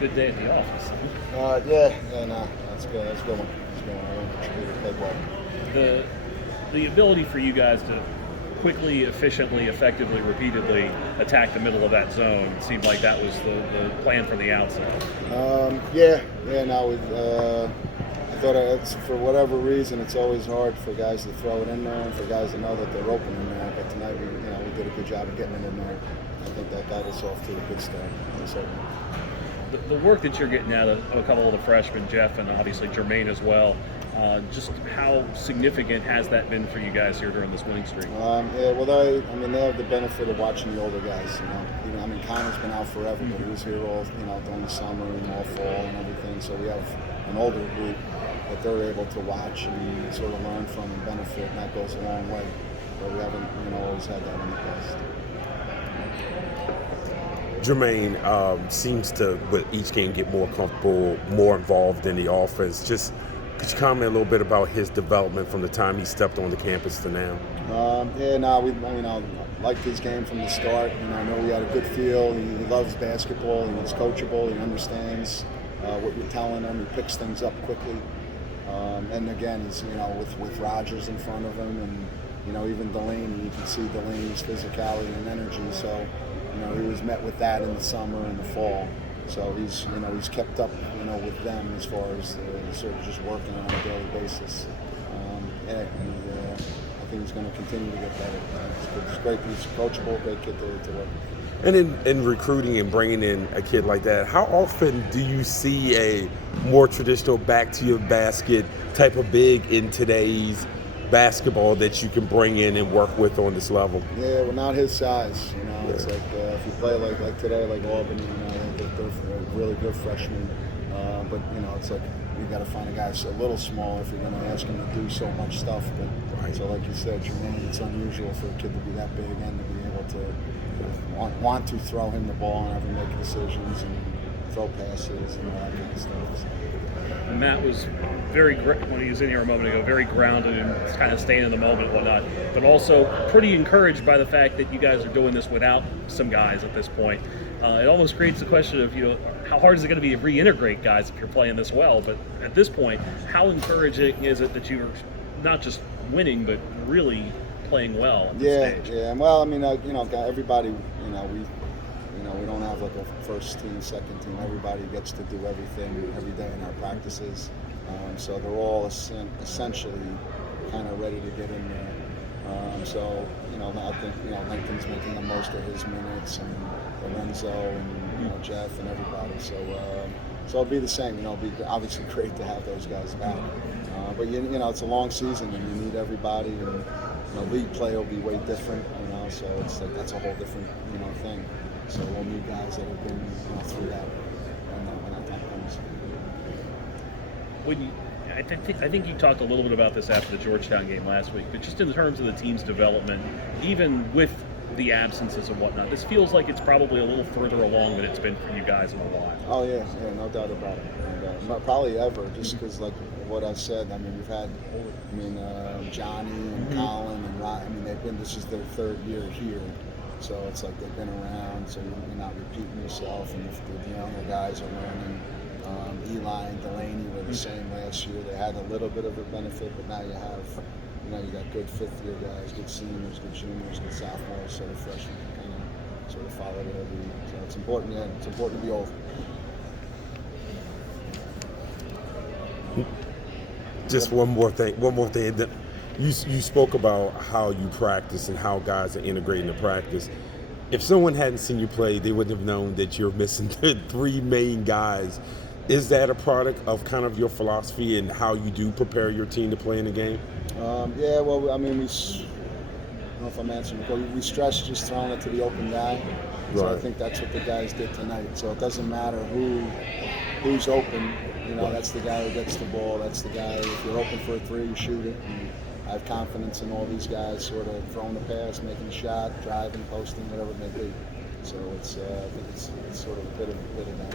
Good day at the office. No, that's good. That's a good one. That's a good one. I want to play ball. The ability for you guys to quickly, efficiently, effectively, repeatedly attack the middle of that zone seemed like that was the plan from the outset. I thought it's, for whatever reason, it's always hard for guys to throw it in there and for guys to know that they're open in there. But tonight, we did a good job of getting it in there. I think that got us off to a good start. The work that you're getting out of a couple of the freshmen, Jeff, and obviously Jermaine as well, just how significant has that been for you guys here during this winning streak? They have the benefit of watching the older guys. Connor's been out forever, but he was here all, during the summer and all fall and everything. So we have an older group that they're able to watch and sort of learn from and benefit, and that goes a long way. But we haven't, always had that in the past. Jermaine seems to, with each game, get more comfortable, more involved in the offense. Just could you comment a little bit about his development from the time he stepped on the campus to now? I liked his game from the start. I know he had a good feel. He loves basketball. He's coachable. He understands what you're telling him. He picks things up quickly. And again, he's with Rogers in front of him, and even Delaney. You can see Delaney's physicality and energy. So he was met with that in the summer and the fall. So he's kept up with them as far as sort of just working on a daily basis. I think he's going to continue to get better. He's great. He's a coachable, great kid to work with. And in recruiting and bringing in a kid like that, how often do you see a more traditional back to your basket type of big in today's basketball that you can bring in and work with on this level? Yeah, well, not his size. It's like if you play like today, like Albany, they're really good freshmen. But it's like you got to find a guy a little small if you're going to ask him to do so much stuff. But so, like you said, Jermaine, it's unusual for a kid to be that big and to be able to want to throw him the ball and have him make decisions and throw passes and all that kind of stuff. Matt was when he was in here a moment ago, very grounded and kind of staying in the moment and whatnot, but also pretty encouraged by the fact that you guys are doing this without some guys at this point. It almost creates the question of, how hard is it going to be to reintegrate guys if you're playing this well? But at this point, how encouraging is it that you're not just winning, but really playing well at this stage? Yeah. Well, everybody, we don't have like a first team, second team. Everybody gets to do everything every day in our practices. So they're all essentially kind of ready to get in there. I think Lincoln's making the most of his minutes, and Lorenzo and Jeff and everybody. So it'll be the same. It'll be obviously great to have those guys back. But it's a long season, and you need everybody. And league play will be way different. So it's like that's a whole different thing. So we'll need guys that have been through that when that time comes. I think you talked a little bit about this after the Georgetown game last week, but just in terms of the team's development, even with the absences and whatnot, this feels like it's probably a little further along than it's been for you guys in a while. Oh yeah, no doubt about it. And, probably ever, just because like what I've said. We've had, Johnny and Colin and Ryan. This is their third year here. So it's like they've been around, so you're not repeating yourself, and the younger guys are learning. Eli and Delaney were the same last year. They had a little bit of a benefit, but now you have, you got good fifth-year guys, good seniors, good juniors, good sophomores, so the freshmen can kind of sort of follow their lead. So it's important, it's important to be old. Just one more thing. You spoke about how you practice and how guys are integrating the practice. If someone hadn't seen you play, they wouldn't have known that you're missing the three main guys. Is that a product of kind of your philosophy and how you do prepare your team to play in the game? I don't know if I'm answering. We stress just throwing it to the open guy. So I think that's what the guys did tonight. So it doesn't matter who's open. That's the guy who gets the ball. That's the guy. If you're open for a three, you shoot it. And I have confidence in all these guys, sort of throwing the pass, making a shot, driving, posting, whatever it may be. So I think it's sort of a bit of that.